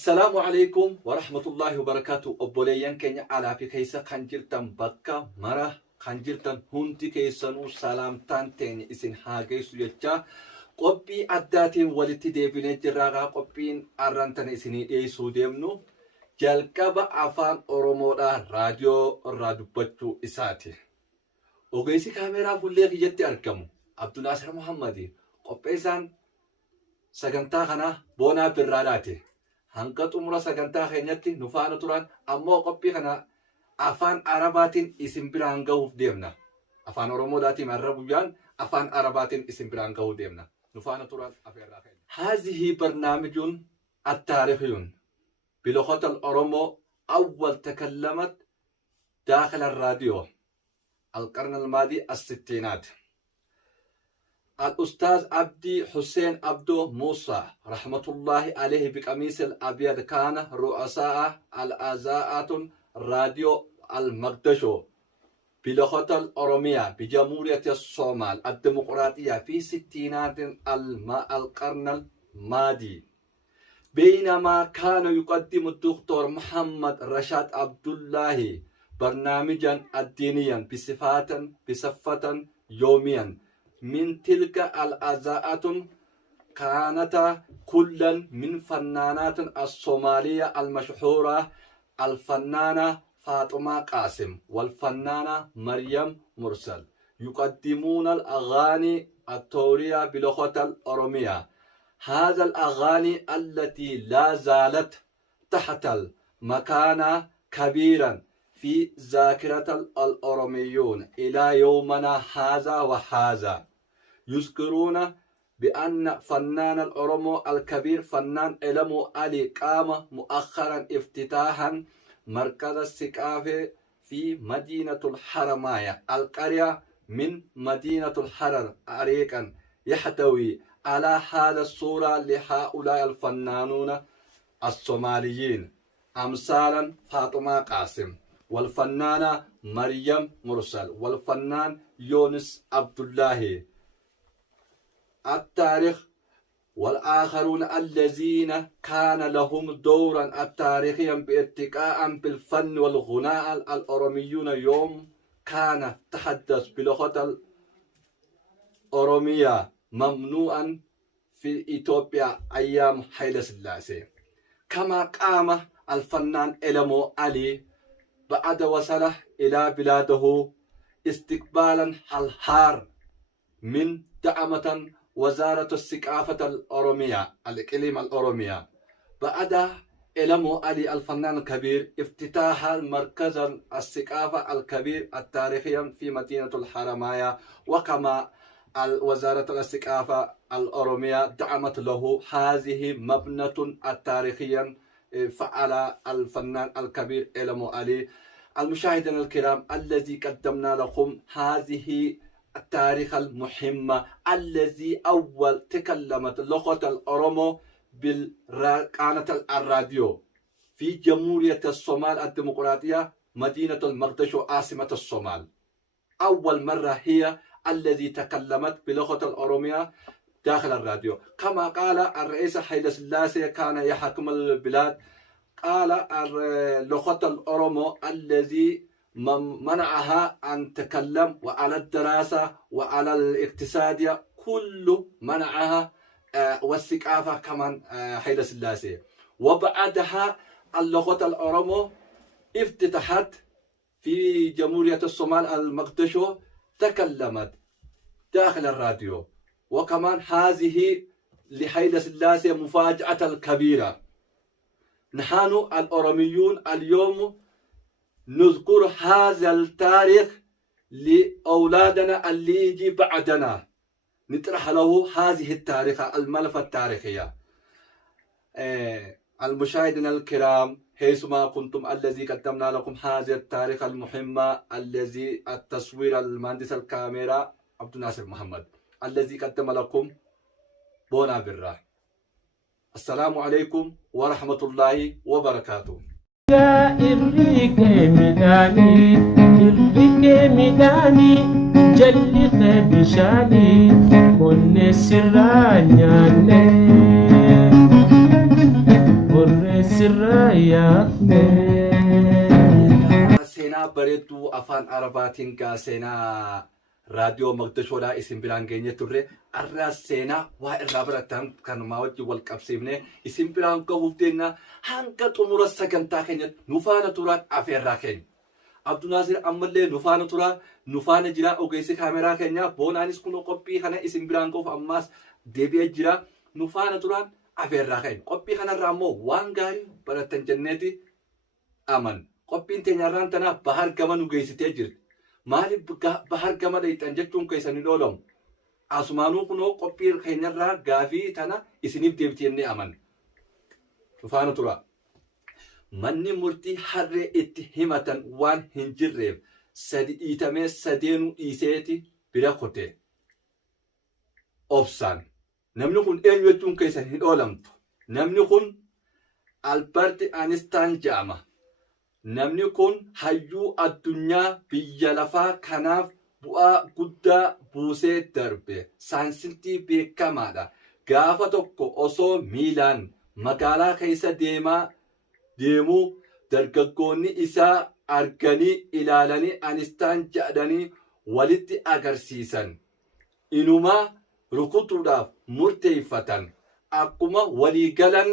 السلام عليكم ورحمة الله وبركاته. أبوليان كينيا على في كيسا خنجرتن بكا مرة خنجرتن هونتي كيسانو سلام تانتين إسن حاجي سويتشا قبي أداتين ولتي ديبيني جراغا قبين أرانتن إسني إيسو ديمنو جالكابا أفان أورومودا راديو بچو إساتي وغيسي كاميرا فوليغ يتي أركمو عبد الناصر محمدي قبيسان سجنتا خنا بونا براداتي hanqat umra sagantaa keenyatti nu faana turan ammoo qophii kana afaan arabaatiin isin biraan gahuuf deemna. Afaan oromoodaatiin har'a guyyaan afaan arabaatiin isin biraan gahuuf deemna. Nu faana turan afeerraa keenya. هذه برنامج التاريخي بلغة الأورومو أول تكلمت داخل الراديو القرن الماضي الستينات. الأستاذ عبدي حسين عبدو موسى رحمة الله عليه بقميص الأبيض كان رؤساء الأعزاءات راديو المقدشو بلغة الأورومية بجمهورية الصومال الديمقراطية في ستينات القرن الماضي. بينما كان يقدم الدكتور محمد رشاد عبد الله برنامجا الدينيا بصفة يوميا من تلك الأعزاءات كانت كلا من فنانات الصومالية المشهورة الفنانة فاطمة قاسم والفنانة مريم مرسل يقدمون الأغاني التورية بلغة الأورومية. هذا الأغاني التي لا زالت تحت المكانة كبيرا في ذاكرة الأوروميون إلى يومنا هذا وهذا. يذكرون بأن فنان الأورومو الكبير فنان إلمو علي قام مؤخرا افتتاحا مركز الثقافة في مدينة الحرماية القرية من مدينة الحرر عريقا يحتوي على هذا الصورة لهؤلاء الفنانون الصوماليين أمثالا فاطمة قاسم والفنانة مريم مرسل والفنان يونس عبد الله. التاريخ والآخرون الذين كان لهم دورا التاريخيا بارتقاء بالفن والغناء الأوروميون يوم كان تحدث بلغة الأورومية ممنوعا في إثيوبيا أيام حيلة سلاسي. كما قام الفنان إلمو علي بعد وصله إلى بلاده استقبالا الحار من دعمة وزارة الثقافة الأورومية الإقليم الأورومية. بعد إلمو علي الفنان الكبير افتتاح المركز الثقافة الكبير التاريخي في مدينة الحرماية. وكما وزارة الثقافة الأورومية دعمت له هذه مبنى التاريخيا فعل الفنان الكبير إلمو علي. المشاهدين الكرام الذي قدمنا لكم هذه التاريخ المهمة الذي أول تكلمت لغة الأورومو بالقناة الراديو في جمهورية الصومال الديمقراطية مدينة المقدشو عاصمة الصومال. أول مرة هي الذي تكلمت بلغة الأورومية داخل الراديو. كما قال الرئيس حيلة سلاسي كان يحكم البلاد قال لغة الأورومو الذي منعها أن تتكلم وعلى الدراسة وعلى الاقتصادية كل منعها والثقافة كمان حيلة سلاسي. وبعدها اللغة الأورومو افتتحت في جمهورية الصومال المقدشو تكلمت داخل الراديو. وكمان هذه لحيلة سلاسي مفاجأة الكبيرة. نحن الأوروميون اليوم نذكر هذا التاريخ لأولادنا اللي يجي بعدنا نطرح له هذه التاريخ الملف التاريخية. المشاهدين الكرام حيثما كنتم الذي قدمنا لكم هذا التاريخ المهمة الذي التصوير المهندس الكاميرا عبد الناصر محمد الذي قدم لكم بونا برا. السلام عليكم ورحمة الله وبركاته. Enrique Midani جلس بشاني من سرانيا sirrayaafne. Seenaa bareedduu afaan Arabaatiin gaa seenaa raadiyoo Maqdishoodhaa isin biraan geenye turre arraa seenaa waa irraa baratan kanumaa wajjin wal qabsiifne isin biraan gahuuf deemna hanga xumura sagantaa keenyatti nu faana turaan afeerraa keenya. Abdunaasir ammallee nu faana turaa nu faana jira ogeessi kaameraa keenya boonaanis kun qophii kana isin biraan gahuuf ammaas deebi'ee jira nu faana turaan afeerraa keenya. Qophii kanarraa immoo waan gaarii baratan jenneeti aman. Qophiin teenyarraan tana bahar gama nu geessitee jirti. Maaliif bahar gama dheeyxan jechuun keessan hin oolamu. Asumaanuu kunoo qophii keenyarraa gaafii tana isiniif deebitee aman. Nu faana tura. Manni murtii harree itti himatan waan hin jirreef sadi dhiitamee sadeenuu dhiiseeti bira kote. Obsaan. Namni kun eenyu jechuun keessan hin oolamtu. Namni kun Albert Einstein jedhama. Namni kun hayyuu addunyaa biyya lafaa kanaaf bu'aa guddaa buusee darbe. Saayinsiistii beekamaadha. Gaafa tokko osoo miilaan magaalaa keessa deemuu dargaggoonni isaa arganii ilaalanii Einstein jedhanii walitti agarsiisan. Inumaa rukutuudhaaf murteeffatan. Akkuma waliigalan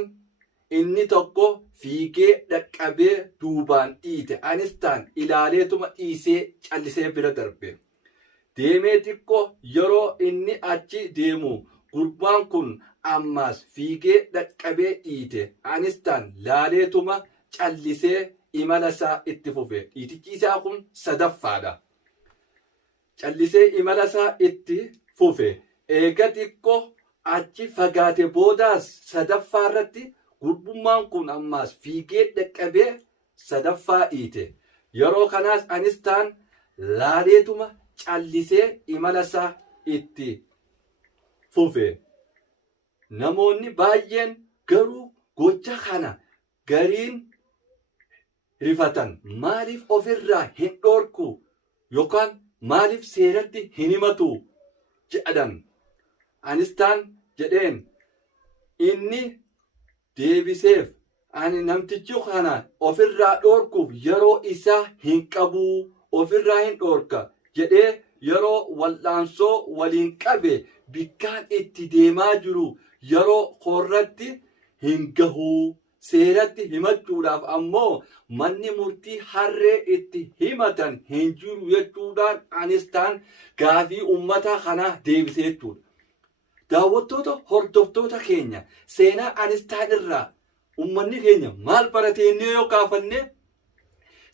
inni tokko fiigee dhaqqabee duubaan dhiite. Einstein ilaaleetuma dhiisee callisee bira darbe. Deemee xiqqoo yeroo inni achi deemu gurbaan kun ammaas fiigee dhaqqabee dhiite. Einstein laaleetuma callisee imala isaa itti fufe. Dhiitichi isaa kun sadaffaadha. Callisee imala isaa itti fufe. Eega xiqqoo achi fagaate boodaas sadaffaa irratti gurbummaan kun ammaas fiigee dhaqqabee sadaffaa dhiite. Yeroo kanaas Einstein laaleetuma callisee imala isaa itti fufe. Namoonni baay'een garuu gocha kana gariin rifatan. Maaliif ofirraa hin dhoorku yookaan maaliif seeratti hin himatu jedhan. Einstein jedheen inni deebiseef ani namtichi kana ofirraa dhoorkuuf yeroo isaa hin qabu ofirraa hin dhoorka jedhee yeroo wal'aansoo waliin qabe bikkaan itti deemaa jiru yeroo korratti hin gahu. Seeratti himachuudhaaf ammoo manni murtii harree itti himatan hin jiru jechuudhaan Einstein gaafii ummata kanaa deebisee jechuudha. Daawwattoota hordoftoota keenya seenaa Einstein irraa ummanni keenya maal baratee inni yoo gaafanne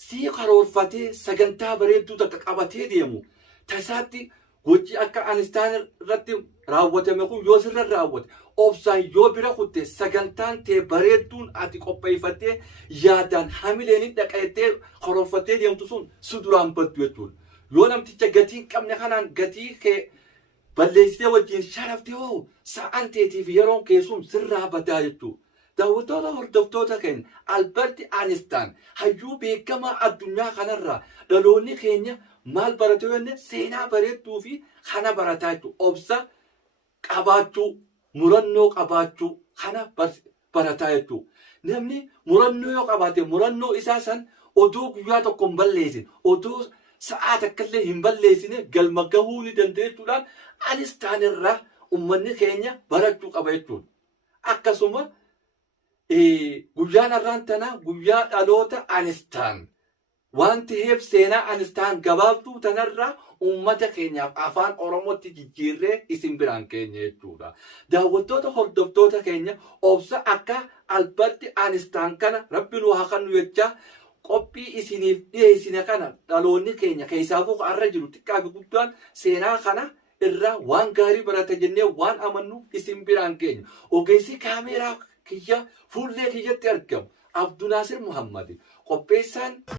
sii karoorfatee sagantaa bareedduu takka qabatee deemu tasaatti gochi akka Einstein irratti raawwatame kun yoo sirra raawwate obsaan yoo bira kutte sagantaan tee bareedduun ati qopheeffattee yaadaan hamileen dhaqattee karoorfattee deemtu sun si duraan baddu jechuudha. Yoo namticha gatii hin qabne kanaan gatii kee balleessitee wajjin sharaftee hoo sa'aan teetiif yeroon keessuun sirraa badaa jechuudha. Daawwattoota hordoftoota keenya Albert Einstein hayyuu beekamaa addunyaa kanarraa dhaloonni keenya maal barate jenne seenaa bareedduu fi kana barataa jechuudha. Obsa qabaachuu murannoo qabaachuu kana barataa jechuudha. Namni murannoo yoo qabaate murannoo isaa san odoo guyyaa tokko hin balleessin odoo sa'aa takkallee hin balleessine galma gahuu ni danda'a jechuudhaan Einstein irraa ummanni keenya barachuu qaba jechuudha. Akkasuma guyyaan har'aan tana guyyaa dhaloota Einstein waan ta'eef seenaa Einstein gabaabduu tanarraa ummata keenyaaf afaan Oromootti jijjiirree isin biraan keenya jechuudha. Daawwattoota hordoftoota keenya obsa akka Albert Einstein kana rabbi nu haa kennu jechaa qophii isiniif dhiyeessine kana dhaloonni keenya keessaafuu har'a jiru xiqqaa fi guddaan seenaa kana irraa waan gaarii barata jennee waan amannu isin biraan keenya. Ogeessi kaameraa kiyya fuullee kiyyatti argamu Abdunaasir Muhammad qopheessaan